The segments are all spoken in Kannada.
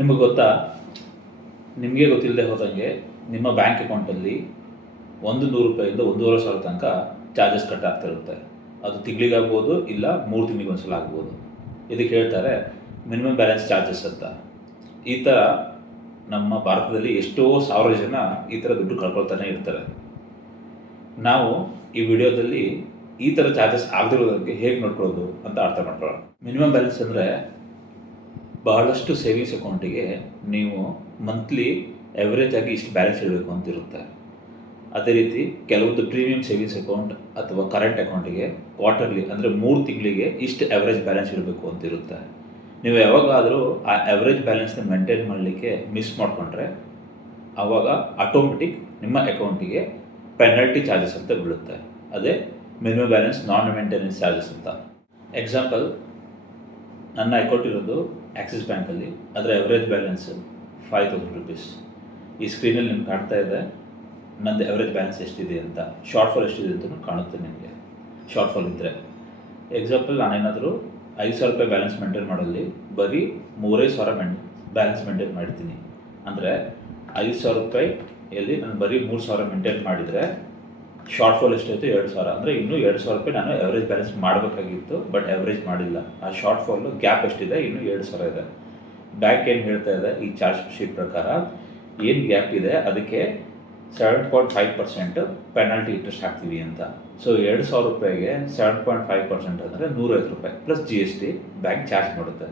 ನಿಮಗೆ ಗೊತ್ತಾ, ನಿಮಗೆ ಗೊತ್ತಿಲ್ಲದೆ ಹೋದಂಗೆ ನಿಮ್ಮ ಬ್ಯಾಂಕ್ ಅಕೌಂಟಲ್ಲಿ ₹100 1,500 ತನಕ ಚಾರ್ಜಸ್ ಕಟ್ ಆಗ್ತಿರುತ್ತೆ. ಅದು ತಿಂಗಳಿಗಾಗ್ಬೋದು, ಇಲ್ಲ 3 ತಿಂಗಳಿಗೆ ಒಂದ್ಸಲ ಆಗ್ಬೋದು. ಇದಕ್ಕೆ ಹೇಳ್ತಾರೆ ಮಿನಿಮಮ್ ಬ್ಯಾಲೆನ್ಸ್ ಚಾರ್ಜಸ್ ಅಂತ. ಈ ಥರ ನಮ್ಮ ಭಾರತದಲ್ಲಿ ಎಷ್ಟೋ ಸಾವಿರ ಜನ ಈ ಥರ ದುಡ್ಡು ಕಳ್ಕೊಳ್ತಾನೆ ಇರ್ತಾರೆ. ನಾವು ಈ ವಿಡಿಯೋದಲ್ಲಿ ಈ ಥರ ಚಾರ್ಜಸ್ ಆಗದಿರೋದಕ್ಕೆ ಹೇಗೆ ನೋಡ್ಕೊಳ್ಳೋದು ಅಂತ ಅರ್ಥ ಮಾಡ್ಕೊಳ್ಳೋಣ. ಮಿನಿಮಮ್ ಬ್ಯಾಲೆನ್ಸ್ ಅಂದರೆ ಬಹಳಷ್ಟು ಸೇವಿಂಗ್ಸ್ ಅಕೌಂಟಿಗೆ ನೀವು ಮಂತ್ಲಿ ಎವರೇಜ್ ಆಗಿ ಇಷ್ಟು ಬ್ಯಾಲೆನ್ಸ್ ಇಡಬೇಕು ಅಂತ ಇರುತ್ತೆ. ಅದೇ ರೀತಿ ಕೆಲವೊಂದು ಪ್ರೀಮಿಯಂ ಸೇವಿಂಗ್ಸ್ ಅಕೌಂಟ್ ಅಥವಾ ಕರೆಂಟ್ ಅಕೌಂಟಿಗೆ ಕ್ವಾರ್ಟರ್ಲಿ ಅಂದರೆ 3 ತಿಂಗಳಿಗೆ ಇಷ್ಟು ಎವರೇಜ್ ಬ್ಯಾಲೆನ್ಸ್ ಇಡಬೇಕು ಅಂತ ಇರುತ್ತೆ. ನೀವು ಯಾವಾಗಾದರೂ ಆ ಎವರೇಜ್ ಬ್ಯಾಲೆನ್ಸ್ನ ಮೇಂಟೈನ್ ಮಾಡಲಿಕ್ಕೆ ಮಿಸ್ ಮಾಡಿಕೊಂಡ್ರೆ ಆವಾಗ ಆಟೋಮೆಟಿಕ್ ನಿಮ್ಮ ಅಕೌಂಟಿಗೆ ಪೆನಲ್ಟಿ ಚಾರ್ಜಸ್ ಅಂತ ಬೀಳುತ್ತೆ. ಅದೇ ಮಿನಿಮಮ್ ಬ್ಯಾಲೆನ್ಸ್ ನಾನ್ ಮೇಂಟೆನೆನ್ಸ್ ಚಾರ್ಜಸ್ ಅಂತ. ಎಕ್ಸಾಂಪಲ್, ನನ್ನ ಅಕೌಂಟ್ ಇರೋದು ಆಕ್ಸಿಸ್ ಬ್ಯಾಂಕಲ್ಲಿ. ಅದರ ಎವರೇಜ್ ಬ್ಯಾಲೆನ್ಸ್ ₹5,000. ಈ ಸ್ಕ್ರೀನಲ್ಲಿ ನಿಮ್ಗೆ ಕಾಣ್ತಾ ಇದೆ ನಂದು ಎವರೇಜ್ ಬ್ಯಾಲೆನ್ಸ್ ಎಷ್ಟಿದೆ ಅಂತ. ಶಾರ್ಟ್ ಫಾಲ್ ಎಷ್ಟಿದೆ ಅಂತಲೂ ಕಾಣುತ್ತೆ ನಿಮಗೆ. ಶಾರ್ಟ್ ಫಾಲ್ ಇದ್ದರೆ ಎಕ್ಸಾಂಪಲ್, ನಾನೇನಾದರೂ ₹5,000 ಬ್ಯಾಲೆನ್ಸ್ ಮೇಂಟೈನ್ ಮಾಡೋಲ್ಲಿ ಬರೀ ₹3,500 ಬ್ಯಾಲೆನ್ಸ್ ಮೇಂಟೈನ್ ಮಾಡ್ತೀನಿ ಅಂದರೆ ₹5,000 ನಾನು ಬರೀ ₹3,000 ಮೇಂಟೈನ್ ಮಾಡಿದರೆ ಶಾರ್ಟ್ ಫಾಲ್ ಎಷ್ಟಾಯಿತು? ₹2,000. ಅಂದರೆ ಇನ್ನೂ ₹2,000 ನಾನು ಎವರೇಜ್ ಬ್ಯಾಲೆನ್ಸ್ ಮಾಡಬೇಕಾಗಿತ್ತು, ಬಟ್ ಎವರೇಜ್ ಮಾಡಿಲ್ಲ. ಆ ಶಾರ್ಟ್ ಫಾಲು ಗ್ಯಾಪ್ ಎಷ್ಟಿದೆ? ಇನ್ನೂ ₹2,000 ಇದೆ. ಬ್ಯಾಂಕ್ ಏನು ಹೇಳ್ತಾ ಇದೆ, ಈ ಚಾರ್ಜ್ ಶೀಟ್ ಪ್ರಕಾರ ಏನು ಗ್ಯಾಪ್ ಇದೆ ಅದಕ್ಕೆ 7.5% ಪೆನಾಲ್ಟಿ ಇಂಟ್ರೆಸ್ಟ್ ಹಾಕ್ತೀವಿ ಅಂತ. ಸೊ ₹2,000ಗೆ 7.5% ಅಂದರೆ ₹150 ಪ್ಲಸ್ GST ಬ್ಯಾಂಕ್ ಚಾರ್ಜ್ ಮಾಡುತ್ತೆ.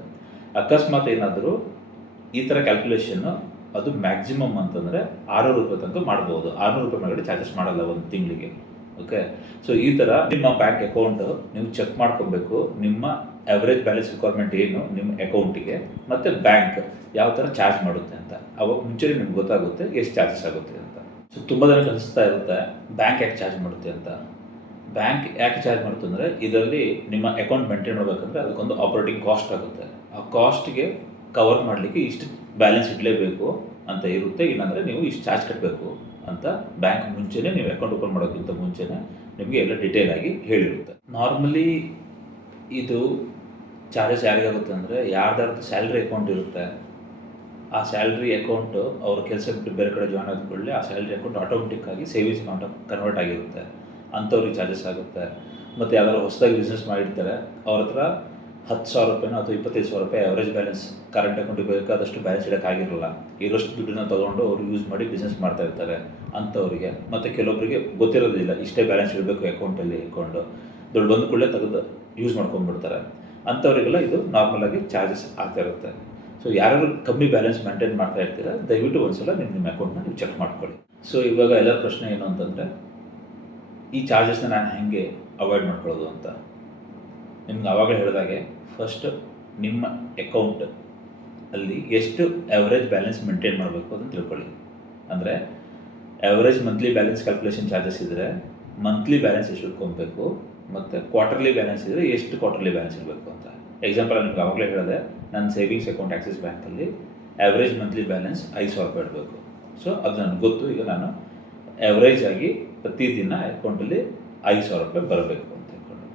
ಅಕಸ್ಮಾತ್ ಏನಾದರೂ ಈ ಥರ ಕ್ಯಾಲ್ಕುಲೇಷನ್ನು ಅದು ಮ್ಯಾಕ್ಸಿಮಮ್ ಅಂತಂದರೆ ₹600 ತನಕ ಮಾಡ್ಬೋದು. ₹600 ಮೇಲ್ಗಡೆ ಚಾರ್ಜಸ್ ಮಾಡಲ್ಲ ಒಂದು ತಿಂಗಳಿಗೆ. ಓಕೆ, ಸೊ ಈ ಥರ ನಿಮ್ಮ ಬ್ಯಾಂಕ್ ಅಕೌಂಟು ನೀವು ಚೆಕ್ ಮಾಡ್ಕೊಬೇಕು. ನಿಮ್ಮ ಎವರೇಜ್ ಬ್ಯಾಲೆನ್ಸ್ ರಿಕ್ವೈರ್ಮೆಂಟ್ ಏನು ನಿಮ್ಮ ಅಕೌಂಟಿಗೆ, ಮತ್ತು ಬ್ಯಾಂಕ್ ಯಾವ ಥರ ಚಾರ್ಜ್ ಮಾಡುತ್ತೆ ಅಂತ. ಅವಾಗ ಮುಂಚೆ ನಿಮ್ಗೆ ಗೊತ್ತಾಗುತ್ತೆ ಎಷ್ಟು ಚಾರ್ಜಸ್ ಆಗುತ್ತೆ ಅಂತ. ಸೊ ತುಂಬ ಜನಕ್ಕೆ ಅನಿಸ್ತಾ ಇರುತ್ತೆ ಬ್ಯಾಂಕ್ ಯಾಕೆ ಚಾರ್ಜ್ ಮಾಡುತ್ತೆ ಅಂತ. ಬ್ಯಾಂಕ್ ಯಾಕೆ ಚಾರ್ಜ್ ಮಾಡುತ್ತೆ ಅಂದರೆ, ಇದರಲ್ಲಿ ನಿಮ್ಮ ಅಕೌಂಟ್ ಮೇಂಟೈನ್ ಮಾಡಬೇಕಂದ್ರೆ ಅದಕ್ಕೊಂದು ಆಪರೇಟಿಂಗ್ ಕಾಸ್ಟ್ ಆಗುತ್ತೆ. ಆ ಕಾಸ್ಟ್ಗೆ ಕವರ್ ಮಾಡಲಿಕ್ಕೆ ಇಷ್ಟು ಬ್ಯಾಲೆನ್ಸ್ ಇಡಲೇಬೇಕು ಅಂತ ಇರುತ್ತೆ. ಇಲ್ಲಾಂದರೆ ನೀವು ಇಷ್ಟು ಚಾರ್ಜ್ ಕಟ್ಟಬೇಕು ಅಂತ ಬ್ಯಾಂಕ್ ಮುಂಚೆನೇ, ನೀವು ಅಕೌಂಟ್ ಓಪನ್ ಮಾಡೋಕ್ಕಿಂತ ಮುಂಚೆನೇ ನಿಮಗೆ ಎಲ್ಲ ಡಿಟೇಲ್ ಆಗಿ ಹೇಳಿರುತ್ತೆ. ನಾರ್ಮಲಿ ಇದು ಚಾರ್ಜಸ್ ಯಾರಿಗಾಗುತ್ತೆ ಅಂದರೆ, ಯಾರ್ದಾರ್ದು ಸ್ಯಾಲ್ರಿ ಅಕೌಂಟ್ ಇರುತ್ತೆ, ಆ ಸ್ಯಾಲ್ರಿ ಅಕೌಂಟು ಅವ್ರ ಕೆಲಸ ಬಿಟ್ಟು ಬೇರೆ ಕಡೆ ಜಾಯ್ನ್ ಆದ ಕೂಡಲೇ ಆ ಸ್ಯಾಲ್ರಿ ಅಕೌಂಟ್ ಆಟೋಮೆಟಿಕ್ಕಾಗಿ ಸೇವಿಂಗ್ಸ್ ಅಕೌಂಟ್ ಕನ್ವರ್ಟ್ ಆಗಿರುತ್ತೆ. ಅಂಥವ್ರಿಗೆ ಚಾರ್ಜಸ್ ಆಗುತ್ತೆ. ಮತ್ತು ಯಾವ್ದಾದ್ರು ಹೊಸದಾಗಿ ಬಿಸ್ನೆಸ್ ಮಾಡಿರ್ತಾರೆ, ಅವ್ರ ಹತ್ರ ₹10,000 ಅಥವಾ ₹25,000 ಎವರೇಜ್ ಬ್ಯಾಲೆನ್ಸ್ ಕರೆಂಟ್ ಅಕೌಂಟಿಗೆ ಬೇಕಾದಷ್ಟು ಬ್ಯಾಲೆನ್ಸ್ ಇಡೋಕ್ಕಾಗಿರಲ್ಲ. ಇರೋಷ್ಟು ದುಡ್ಡನ್ನ ತೊಗೊಂಡು ಅವ್ರು ಯೂಸ್ ಮಾಡಿ ಬಿಸ್ನೆಸ್ ಮಾಡ್ತಾ ಇರ್ತಾರೆ ಅಂಥವ್ರಿಗೆ. ಮತ್ತು ಕೆಲವೊಬ್ಬರಿಗೆ ಗೊತ್ತಿರೋದಿಲ್ಲ ಇಷ್ಟೇ ಬ್ಯಾಲೆನ್ಸ್ ಇಡಬೇಕು ಅಕೌಂಟಲ್ಲಿ ಇಟ್ಕೊಂಡು, ದುಡ್ಡು ಬಂದ ಕೂಡಲೇ ತೆಗೆದು ಯೂಸ್ ಮಾಡ್ಕೊಂಡ್ಬಿಡ್ತಾರೆ. ಅಂಥವರಿಗೆಲ್ಲ ಇದು ನಾರ್ಮಲಾಗಿ ಚಾರ್ಜಸ್ ಆಗ್ತಾ ಇರುತ್ತೆ. ಸೊ ಯಾರು ಕಮ್ಮಿ ಬ್ಯಾಲೆನ್ಸ್ ಮೇಂಟೈನ್ ಮಾಡ್ತಾ ಇರ್ತೀರ, ದಯವಿಟ್ಟು ಒಂದ್ಸಲ ನಿಮ್ಮ ಅಕೌಂಟ್ನ ನೀವು ಚೆಕ್ ಮಾಡ್ಕೊಳ್ಳಿ. ಸೊ ಇವಾಗ ಎಲ್ಲರ ಪ್ರಶ್ನೆ ಏನು ಅಂತಂದರೆ, ಈ ಚಾರ್ಜಸ್ನ ನಾನು ಹೇಗೆ ಅವಾಯ್ಡ್ ಮಾಡ್ಕೊಳ್ಳೋದು ಅಂತ. ನಿಮ್ಗೆ ಆವಾಗಲೇ ಹೇಳಿದಾಗೆ, ಫಸ್ಟ್ ನಿಮ್ಮ ಅಕೌಂಟ್ ಅಲ್ಲಿ ಎಷ್ಟು ಎವರೇಜ್ ಬ್ಯಾಲೆನ್ಸ್ ಮೇಂಟೈನ್ ಮಾಡಬೇಕು ಅಂತ ತಿಳ್ಕೊಳ್ಳಿ. ಅಂದರೆ average monthly balance calculation charges ಇದ್ದರೆ ಮಂತ್ಲಿ ಬ್ಯಾಲೆನ್ಸ್ ಎಷ್ಟು ಇಟ್ಕೊಬೇಕು, ಮತ್ತು ಕ್ವಾರ್ಟರ್ಲಿ ಬ್ಯಾಲೆನ್ಸ್ ಇದ್ದರೆ ಎಷ್ಟು ಕ್ವಾರ್ಟರ್ಲಿ ಬ್ಯಾಲೆನ್ಸ್ ಇರಬೇಕು ಅಂತ. ಎಕ್ಸಾಂಪಲ್ ನಿಮ್ಗೆ ಆವಾಗಲೇ ಹೇಳಿದೆ, ನನ್ನ ಸೇವಿಂಗ್ಸ್ ಅಕೌಂಟ್ ಆಕ್ಸಿಸ್ ಬ್ಯಾಂಕಲ್ಲಿ ಎವರೇಜ್ ಮಂತ್ಲಿ ಬ್ಯಾಲೆನ್ಸ್ ₹5,000 ಇಡಬೇಕು. ಸೊ ಅದು ನನಗೆ ಗೊತ್ತು. ಈಗ ನಾನು ಎವರೇಜ್ ಆಗಿ ಪ್ರತಿದಿನ ಅಕೌಂಟಲ್ಲಿ ₹5,000 ಬರಬೇಕು ಅಂತ ಹೇಳ್ಕೊಂಡು.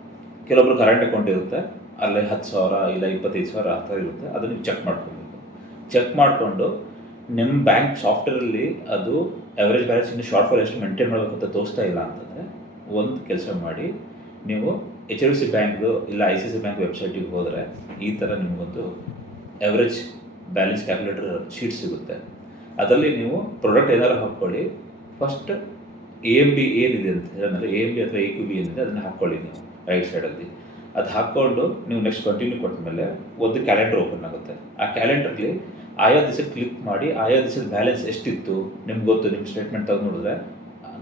ಕೆಲವೊಬ್ರು ಕರೆಂಟ್ ಅಕೌಂಟ್ ಇರುತ್ತೆ, ಅಲ್ಲಿ 10,000 ಇಲ್ಲ 25,000 ಆ ಥರ ಇರುತ್ತೆ. ಅದನ್ನು ನೀವು ಚೆಕ್ ಮಾಡ್ಕೊಬೇಕು. ಚೆಕ್ ಮಾಡಿಕೊಂಡು ನಿಮ್ಮ ಬ್ಯಾಂಕ್ ಸಾಫ್ಟ್ವೇರಲ್ಲಿ ಅದು ಎವರೇಜ್ ಬ್ಯಾಲೆನ್ಸ್ ಇನ್ನು ಶಾರ್ಟ್ ಫಾಲ್ ಎಷ್ಟು ಮೇಂಟೈನ್ ಮಾಡಬೇಕು ಅಂತ ತೋರಿಸ್ತಾ ಇಲ್ಲ ಅಂತಂದರೆ, ಒಂದು ಕೆಲಸ ಮಾಡಿ, ನೀವು HDFC ಬ್ಯಾಂಕ್ದು ಇಲ್ಲ ICICI ಬ್ಯಾಂಕ್ ವೆಬ್ಸೈಟಿಗೆ ಹೋದರೆ ಈ ಥರ ನಿಮಗೊಂದು ಎವರೇಜ್ ಬ್ಯಾಲೆನ್ಸ್ ಕ್ಯಾಲ್ಕುಲೇಟರ್ ಶೀಟ್ ಸಿಗುತ್ತೆ. ಅದರಲ್ಲಿ ನೀವು ಪ್ರಾಡಕ್ಟ್ ಏನಾದ್ರು ಹಾಕ್ಕೊಳ್ಳಿ. ಫಸ್ಟ್ AMB ಏನಿದೆ ಅಂತ ಹೇಳಿದ್ರೆ, AMB ಅಥವಾ AQB ಏನಿದೆ ಅದನ್ನು ಹಾಕ್ಕೊಳ್ಳಿ ನೀವು ರೈಟ್ ಸೈಡಲ್ಲಿ. ಅದು ಹಾಕ್ಕೊಂಡು ನೀವು ನೆಕ್ಸ್ಟ್ ಕಂಟಿನ್ಯೂ ಕೊಟ್ಟ ಮೇಲೆ ಒಂದು ಕ್ಯಾಲೆಂಡರ್ ಓಪನ್ ಆಗುತ್ತೆ. ಆ ಕ್ಯಾಲೆಂಡರ್ಲಿ ಆಯಾ ದಿವಸಕ್ಕೆ ಕ್ಲಿಕ್ ಮಾಡಿ, ಆಯಾ ದಿವಸದ ಬ್ಯಾಲೆನ್ಸ್ ಎಷ್ಟಿತ್ತು ನಿಮ್ಗೆ ಗೊತ್ತು. ನಿಮ್ಮ ಸ್ಟೇಟ್ಮೆಂಟ್ ತೆಗೆದು ನೋಡಿದ್ರೆ,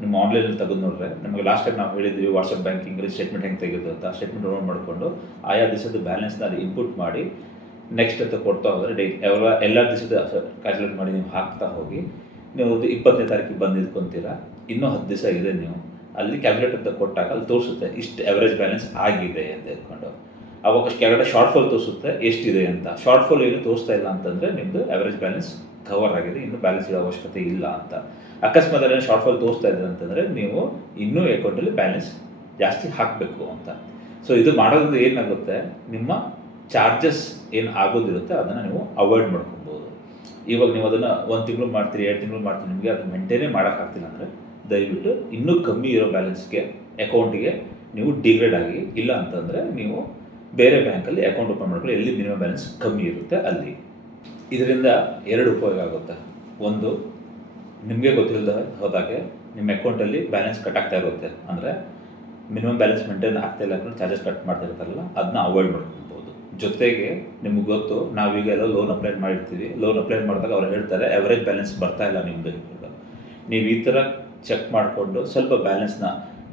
ನಿಮ್ಮ ಆನ್ಲೈನಲ್ಲಿ ತೆಗೆದು ನೋಡಿದ್ರೆ, ನಮಗೆ ಲಾಸ್ಟ್ ಟೈಮ್ ನಾವು ಹೇಳಿದ್ವಿ ವಾಟ್ಸಪ್ ಬ್ಯಾಂಕಿಂಗಲ್ಲಿ ಸ್ಟೇಟ್ಮೆಂಟ್ ಹೆಂಗೆ ತೆಗೆದು ಅಂತ. ಆ ಸ್ಟೇಟ್ಮೆಂಟ್ ಡೌನ್ಲೋಡ್ ಮಾಡಿಕೊಂಡು ಆಯಾ ದಿವಸದ ಬ್ಯಾಲೆನ್ಸ್ನ ಅಲ್ಲಿ ಇನ್ಪುಟ್ ಮಾಡಿ ನೆಕ್ಸ್ಟ್ ಅಂತ ಕೊಡ್ತಾ ಹೋದರೆ ಎಲ್ಲ ದಿವಸದ ಕ್ಯಾಲ್ಕುಲೇಟ್ ಮಾಡಿ ನೀವು ಹಾಕ್ತಾ ಹೋಗಿ, ನೀವು 20ನೇ ತಾರೀಕಿಗೆ ಬಂದು ಇದ್ಕೊತೀರಾ, ಇನ್ನೂ 10 ದಿವಸ ಇದೆ, ನೀವು ಅಲ್ಲಿ ಕ್ಯಾಲ್ಕುಲೇಟ್ ಅಂತ ಕೊಟ್ಟಾಗ ಅಲ್ಲಿ ತೋರಿಸುತ್ತೆ ಇಷ್ಟು ಎವರೇಜ್ ಬ್ಯಾಲೆನ್ಸ್ ಆಗಿದೆ ಅಂತ ಹೇಳ್ಕೊಂಡು. ಅವಾಗ ಕೆಳಗಡೆ ಶಾರ್ಟ್ ಫಾಲ್ ತೋರಿಸುತ್ತೆ ಎಷ್ಟಿದೆ ಅಂತ. ಶಾರ್ಟ್ ಫಾಲ್ ಏನು ತೋರಿಸ್ತಾ ಇಲ್ಲ ಅಂತಂದರೆ ನಿಮ್ಮದು ಎವರೇಜ್ ಬ್ಯಾಲೆನ್ಸ್ ಕವರ್ ಆಗಿದೆ, ಇನ್ನೂ ಬ್ಯಾಲೆನ್ಸ್ ಇಡೋ ಅವಶ್ಯಕತೆ ಇಲ್ಲ ಅಂತ. ಅಕಸ್ಮಾತ್ ಏನು ಶಾರ್ಟ್ ಫಾಲ್ ತೋರಿಸ್ತಾ ಇದೆ ಅಂತಂದರೆ ನೀವು ಇನ್ನೂ ಅಕೌಂಟಲ್ಲಿ ಬ್ಯಾಲೆನ್ಸ್ ಜಾಸ್ತಿ ಹಾಕಬೇಕು ಅಂತ. ಸೊ ಇದು ಮಾಡೋದ್ರಿಂದ ಏನಾಗುತ್ತೆ, ನಿಮ್ಮ ಚಾರ್ಜಸ್ ಏನು ಆಗೋದಿರುತ್ತೆ ಅದನ್ನು ನೀವು ಅವಾಯ್ಡ್ ಮಾಡ್ಕೊಬೋದು. ಇವಾಗ ನೀವು ಅದನ್ನು 1 ತಿಂಗಳು ಮಾಡ್ತೀರಿ, 2 ತಿಂಗಳು ಮಾಡ್ತೀರಿ, ನಿಮಗೆ ಅದು ಮೇಂಟೈನೇ ಮಾಡೋಕ್ಕಾಗ್ತಿಲ್ಲ ಅಂದರೆ ದಯವಿಟ್ಟು ಇನ್ನೂ ಕಮ್ಮಿ ಇರೋ ಬ್ಯಾಲೆನ್ಸ್ಗೆ ಅಕೌಂಟಿಗೆ ನೀವು ಡಿಗ್ರೇಡ್ ಆಗಿ, ಇಲ್ಲ ಅಂತಂದರೆ ನೀವು ಬೇರೆ ಬ್ಯಾಂಕಲ್ಲಿ ಅಕೌಂಟ್ ಓಪನ್ ಮಾಡ್ಕೊಳ್ಳಿ, ಎಲ್ಲಿ ಮಿನಿಮಮ್ ಬ್ಯಾಲೆನ್ಸ್ ಕಮ್ಮಿ ಇರುತ್ತೆ ಅಲ್ಲಿ. ಇದರಿಂದ 2 ಉಪಯೋಗ ಆಗುತ್ತೆ. ಒಂದು, ನಿಮಗೆ ಗೊತ್ತಿಲ್ಲದೆ ಹೋದಾಗೆ ನಿಮ್ಮ ಅಕೌಂಟಲ್ಲಿ ಬ್ಯಾಲೆನ್ಸ್ ಕಟ್ ಆಗ್ತಾ ಇರುತ್ತೆ, ಅಂದರೆ ಮಿನಿಮಮ್ ಬ್ಯಾಲೆನ್ಸ್ ಮೇಂಟೈನ್ ಆಗ್ತಾಯಿಲ್ಲ ಅಂದರೆ ಚಾರ್ಜಸ್ ಕಟ್ ಮಾಡ್ತಿರ್ತಾರಲ್ಲ, ಅದನ್ನ ಅವಾಯ್ಡ್ ಮಾಡ್ಕೊಬೋದು. ಜೊತೆಗೆ ನಿಮ್ಗೆ ಗೊತ್ತು, ನಾವೀಗ ಎಲ್ಲ ಲೋನ್ ಅಪ್ಲೈ ಮಾಡಿರ್ತೀವಿ, ಲೋನ್ ಅಪ್ಲೈ ಮಾಡಿದಾಗ ಅವ್ರು ಹೇಳ್ತಾರೆ ಎವರೇಜ್ ಬ್ಯಾಲೆನ್ಸ್ ಬರ್ತಾ ಇಲ್ಲ ನಿಮ್ಮದು. ನೀವು ಈ ಥರ ಚೆಕ್ ಮಾಡಿಕೊಂಡು ಸ್ವಲ್ಪ ಬ್ಯಾಲೆನ್ಸ್ನ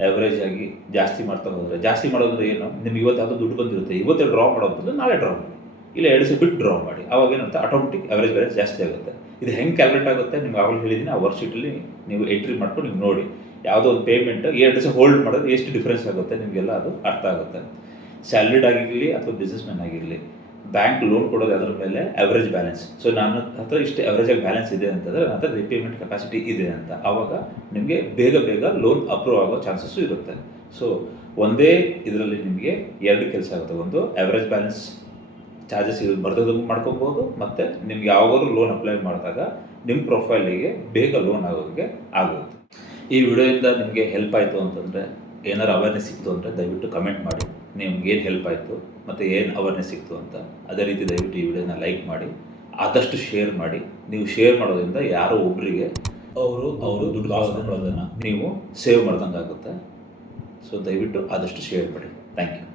ಎವರೇಜ್ ಆಗಿ ಜಾಸ್ತಿ ಮಾಡ್ತಾ ಹೋದರೆ, ಜಾಸ್ತಿ ಮಾಡೋದ್ರೆ ಏನು, ನಿಮ್ಗೆ ಇವತ್ತು ಯಾವುದೋ ದುಡ್ಡು ಬಂದಿರುತ್ತೆ, ಇವತ್ತೇ ಡ್ರಾ ಮಾಡೋದು ನಾಳೆ ಡ್ರಾ ಮಾಡಿ, ಇಲ್ಲ 2 ದಿವಸ ಬಿಟ್ಟು ಡ್ರಾ ಮಾಡಿ, ಆವಾಗ ಏನಂತ ಆಟೋಮೆಟಿಕ್ ಎವರೇಜ್ ಬ್ಯಾಲೆನ್ಸ್ ಜಾಸ್ತಿ ಆಗುತ್ತೆ. ಇದು ಹೆಂಗೆ ಕ್ಯಾಲ್ಕುಲೇಟ್ ಆಗುತ್ತೆ ನಿಮ್ಗೆ ಆವಾಗಲೇ ಹೇಳಿದ್ದೀನಿ, ಆ ವರ್ಕ್ಶೀಟಲ್ಲಿ ನೀವು ಎಂಟ್ರಿ ಮಾಡ್ಕೊಂಡು ನೀವು ನೋಡಿ, ಯಾವುದೋ ಒಂದು ಪೇಮೆಂಟ್ 2 ದಿವಸ ಹೋಲ್ಡ್ ಮಾಡೋದು ಎಷ್ಟು ಡಿಫ್ರೆನ್ಸ್ ಆಗುತ್ತೆ ನಿಮಗೆಲ್ಲ ಅದು ಅರ್ಥ ಆಗುತ್ತೆ. ಸ್ಯಾಲ್ರಿಡ್ ಆಗಿರಲಿ ಅಥವಾ ಬಿಸ್ನೆಸ್ ಮ್ಯಾನ್ ಆಗಿರಲಿ, ಬ್ಯಾಂಕ್ ಲೋನ್ ಕೊಡೋದು ಅದರ ಮೇಲೆ ಎವರೇಜ್ ಬ್ಯಾಲೆನ್ಸ್. ಸೊ ನನ್ನ ಹತ್ರ ಇಷ್ಟು ಎವರೇಜಾಗಿ ಬ್ಯಾಲೆನ್ಸ್ ಇದೆ ಅಂತಂದರೆ ನನ್ನ ಹತ್ರ ರಿಪೇಮೆಂಟ್ ಕೆಪಾಸಿಟಿ ಇದೆ ಅಂತ, ಆವಾಗ ನಿಮಗೆ ಬೇಗ ಲೋನ್ ಅಪ್ರೂವ್ ಆಗೋ ಚಾನ್ಸಸ್ಸು ಇರುತ್ತೆ. ಸೊ ಒಂದೇ ಇದರಲ್ಲಿ ನಿಮಗೆ 2 ಕೆಲಸ ಆಗುತ್ತೆ. ಒಂದು, ಎವರೇಜ್ ಬ್ಯಾಲೆನ್ಸ್ ಚಾರ್ಜಸ್ ಬರ್ದೋದಂಗೆ ಮಾಡ್ಕೊಬೋದು, ಮತ್ತು ನಿಮ್ಗೆ ಯಾವಾಗಾದ್ರೂ ಲೋನ್ ಅಪ್ಲೈ ಮಾಡಿದಾಗ ನಿಮ್ಮ ಪ್ರೊಫೈಲಿಗೆ ಬೇಗ ಲೋನ್ ಆಗೋಕ್ಕೆ ಆಗುತ್ತೆ. ಈ ವಿಡಿಯೋಯಿಂದ ನಿಮಗೆ ಹೆಲ್ಪ್ ಆಯಿತು ಅಂತಂದರೆ, ಏನಾರು ಅವೇರ್ನೆಸ್ ಸಿಕ್ತು ಅಂದರೆ ದಯವಿಟ್ಟು ಕಮೆಂಟ್ ಮಾಡಿ, ನಿಮ್ಗೆ ಏನು ಹೆಲ್ಪ್ ಆಯಿತು ಮತ್ತು ಏನು ಅವೇರ್ನೆಸ್ ಸಿಕ್ತು ಅಂತ. ಅದೇ ರೀತಿ ದಯವಿಟ್ಟು ಈ ವಿಡಿಯೋನ ಲೈಕ್ ಮಾಡಿ, ಆದಷ್ಟು ಶೇರ್ ಮಾಡಿ. ನೀವು ಶೇರ್ ಮಾಡೋದ್ರಿಂದ ಯಾರೋ ಒಬ್ಬರಿಗೆ ಅವರು ದುಡ್ಡು ಲಾಸ್ ಮಾಡೋದನ್ನು ನೀವು ಸೇವ್ ಮಾಡ್ದಂಗೆ ಆಗುತ್ತೆ. ಸೊ ದಯವಿಟ್ಟು ಆದಷ್ಟು ಶೇರ್ ಮಾಡಿ. Thank you.